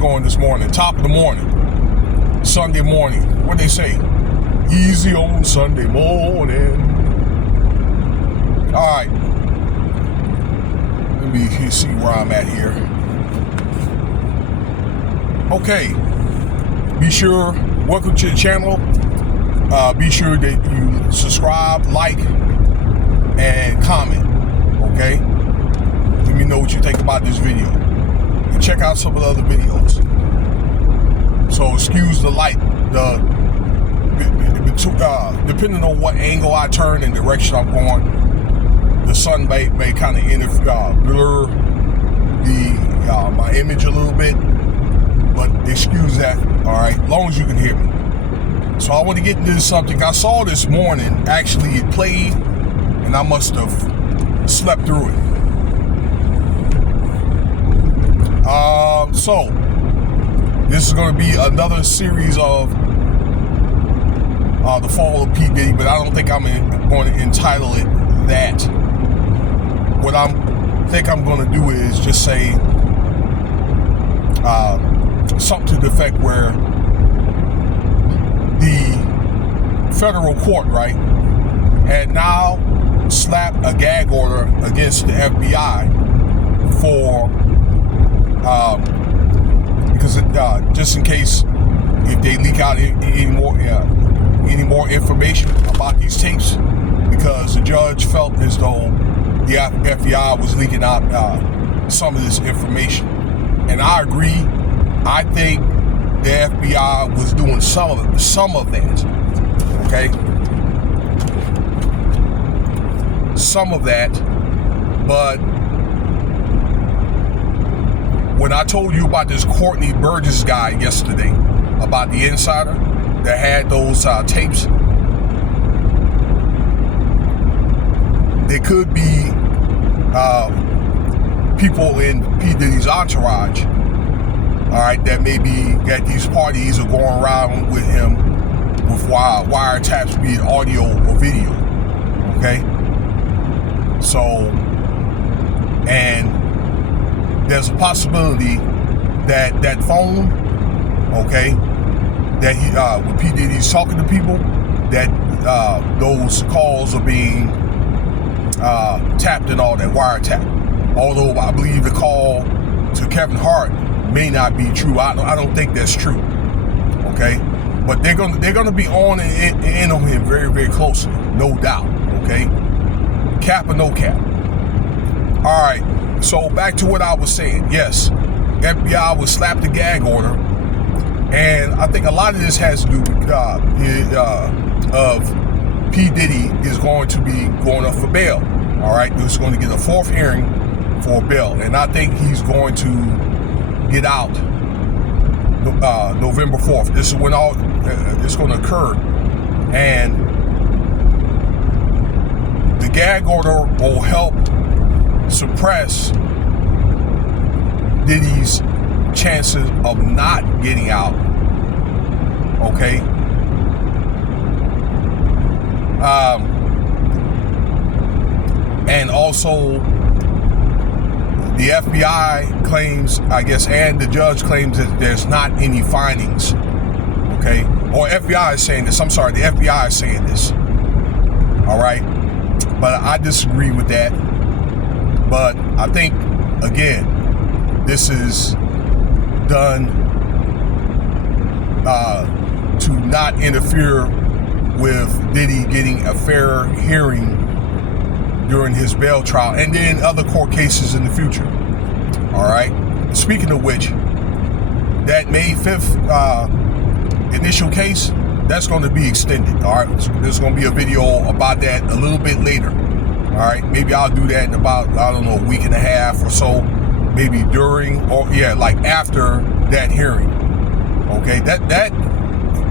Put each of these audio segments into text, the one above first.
going this morning? Top of the morning. Sunday morning. What they say? Easy on Sunday morning. All right. Let me see where I'm at here. Okay. Be sure, welcome to the channel. Be sure that you subscribe, like, and comment. Okay? Let me know what you think about this video. And check out some of the other videos. So excuse the light. Depending on what angle I turn and direction I'm going, the sun may kind of blur my image a little bit. But excuse that, all right? As long as you can hear me. So I want to get into the subject. I saw this morning, actually it played, and I must have slept through it. So this is going to be another series of the fall of P. Diddy, but I don't think I'm going to entitle it that. What I think I'm going to do is just say something to the effect where the federal court, right, had now slapped a gag order against the FBI for because just in case if they leak out any more information about these tapes, because the judge felt as though the FBI was leaking out some of this information. And I agree. I think the FBI was doing some of that. Okay? Some of that. But when I told you about this Courtney Burgess guy yesterday, about the insider that had those tapes, there could be people in P. Diddy's entourage, all right, that maybe at these parties are going around with him with wiretaps, be it audio or video. Okay? So, and there's a possibility that that phone, okay, that he when P. Diddy's talking to people, that those calls are being tapped and all that, wiretap. Although I believe the call to Kevin Hart may not be true. I don't think that's true. Okay, but they're gonna be on and in on him very, very closely, no doubt. Okay, cap or no cap. All right. So back to what I was saying. Yes, FBI was slapped a gag order, and I think a lot of this has to do with of P. Diddy is going to be going up for bail. All right, he's going to get a fourth hearing for bail, and I think he's going to get out November 4th. This is when all it's going to occur, and the gag order will help suppress Diddy's chances of not getting out. Okay. And also the FBI claims, I guess, and the judge claims that there's not any findings. Okay. Or FBI is saying this. I'm sorry, the FBI is saying this. All right. But I disagree with that. But I think, again, this is done to not interfere with Diddy getting a fair hearing during his bail trial and then other court cases in the future. All right. Speaking of which, that May 5th initial case, that's going to be extended. All right. There's going to be a video about that a little bit later. All right, maybe I'll do that in about, I don't know, a week and a half or so, maybe during or like after that hearing. Okay, that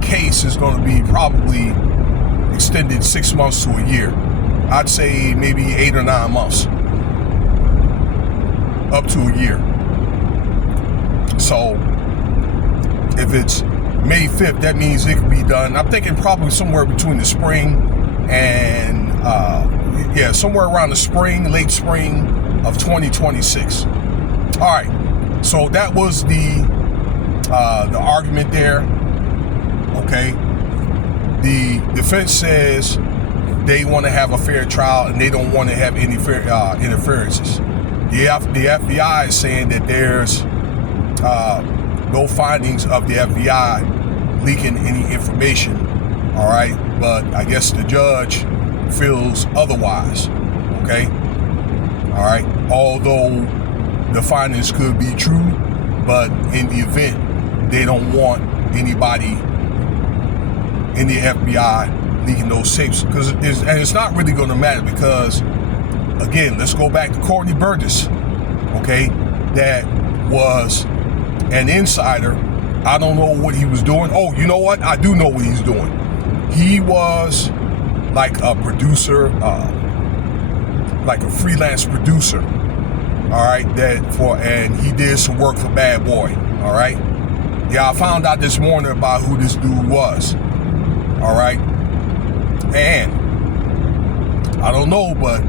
case is going to be probably extended 6 months to a year. I'd say maybe 8 or 9 months, up to a year. So if it's May 5th, that means it could be done. I'm thinking probably somewhere between the spring and somewhere around the spring, late spring of 2026. All right, so that was the the argument there. Okay, the defense says they want to have a fair trial and they don't want to have any fair interferences. The FBI is saying that there's no findings of the FBI leaking any information. All right, but I guess the judge feels otherwise. Okay, all right. Although the findings could be true, but in the event, they don't want anybody in the FBI leaking those tapes, because it's not really going to matter, because again, let's go back to Courtney Burgess, okay, that was an insider. I don't know what he was doing. Oh, you know what? I do know what he's doing. He was like a producer, like a freelance producer, all right, and he did some work for Bad Boy, all right. Yeah, I found out this morning about who this dude was. All right, and I don't know, but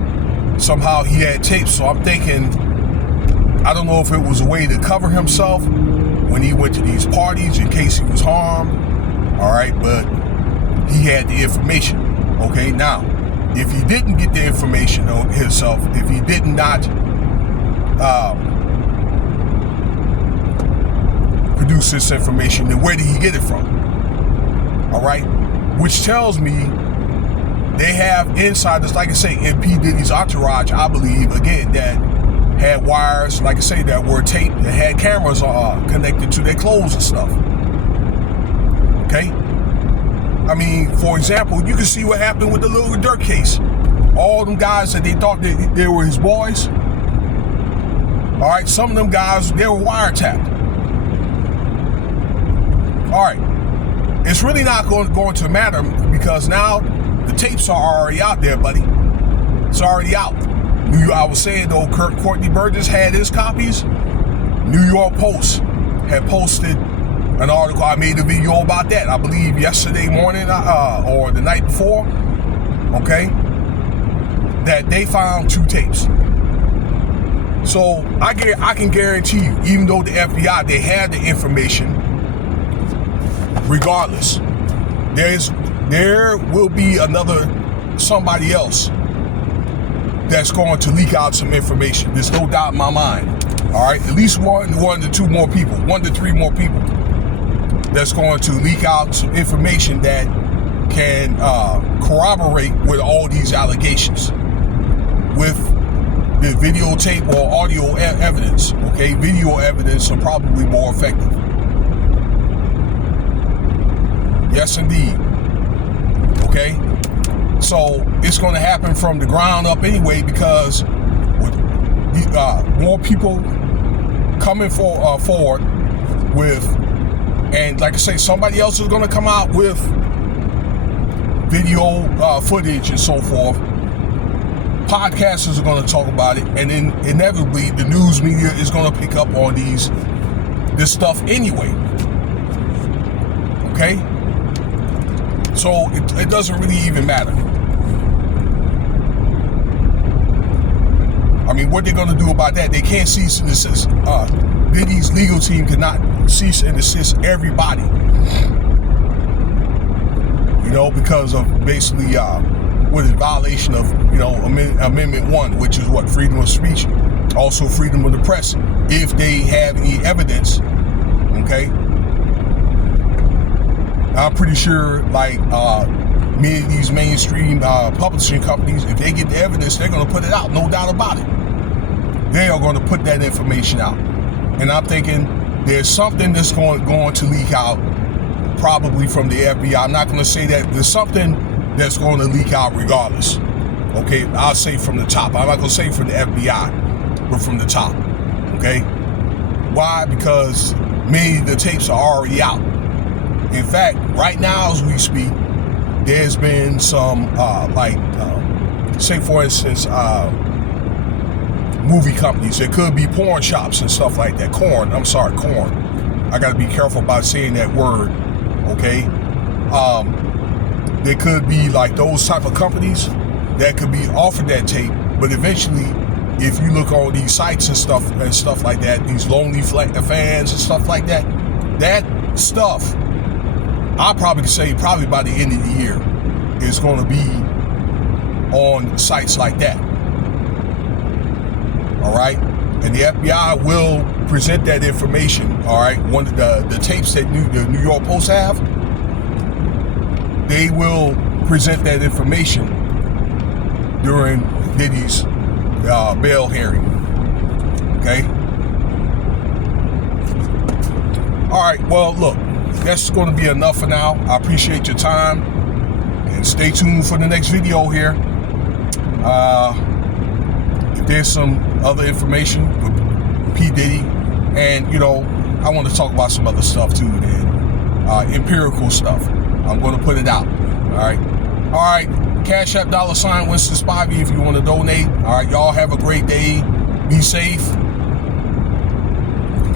somehow he had tapes, so I'm thinking, I don't know if it was a way to cover himself when he went to these parties in case he was harmed, all right, but he had the information. Okay, now, if he didn't get the information on himself, if he did not produce this information, then where did he get it from? All right, which tells me they have insiders, like I say, in P. Diddy's entourage, I believe, again, that had wires, like I say, that were taped, that had cameras connected to their clothes and stuff. Okay? I mean, for example, you can see what happened with the Lil Durk case. All them guys that they thought that they were his boys, all right, some of them guys, they were wiretapped. All right. It's really not going to matter, because now the tapes are already out there, buddy. It's already out. I was saying, though, Courtney Burgess had his copies. New York Post had posted an article. I made a video about that, I believe, yesterday morning or the night before, okay, that they found 2 tapes. So I can guarantee you, even though the FBI, they had the information, regardless, there will be somebody else that's going to leak out some information. There's no doubt in my mind. All right, at least one to 2 more people, 1 to 3 more people that's going to leak out some information that can corroborate with all these allegations with the videotape or audio evidence. Okay, video evidence are probably more effective. Yes, indeed. Okay, so it's going to happen from the ground up anyway, because with more people coming forward with, and like I say, somebody else is going to come out with video footage and so forth. Podcasters are going to talk about it, and then inevitably the news media is going to pick up on this stuff anyway. Okay, so it doesn't really even matter. I mean, what they're going to do about that? They can't cease and desist. Diddy's legal team cannot cease and desist everybody, you know, because of basically what is violation of, you know, Amendment 1, which is what? Freedom of speech, also freedom of the press, if they have any evidence. Okay, I'm pretty sure, like many of these mainstream publishing companies, if they get the evidence, they're going to put it out, no doubt about it. They are going to put that information out, and I'm thinking there's something that's going to leak out, probably from the FBI. I'm not going to say that there's something that's going to leak out regardless. Okay, I'll say from the top. I'm not going to say from the FBI, but from the top. Okay, why? Because many of the tapes are already out. In fact, right now as we speak, there's been some say for instance, movie companies. There could be porn shops and stuff like that. Corn. I got to be careful about saying that word. Okay. There could be like those type of companies that could be offered that tape, but eventually, if you look on these sites and stuff like that, these lonely fans and stuff like that, that stuff, I'll probably say probably by the end of the year, is going to be on sites like that. All right? And the FBI will present that information, all right? One of the tapes that the New York Post have, they will present that information during Diddy's bail hearing. Okay? All right, well, look, that's going to be enough for now. I appreciate your time. And stay tuned for the next video here. If there's some other information with P. Diddy, and, you know, I want to talk about some other stuff too, and empirical stuff. I'm going to put it out. All right. All right. Cash App $ Winston Spivey if you want to donate. All right. Y'all have a great day. Be safe.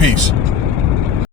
Peace.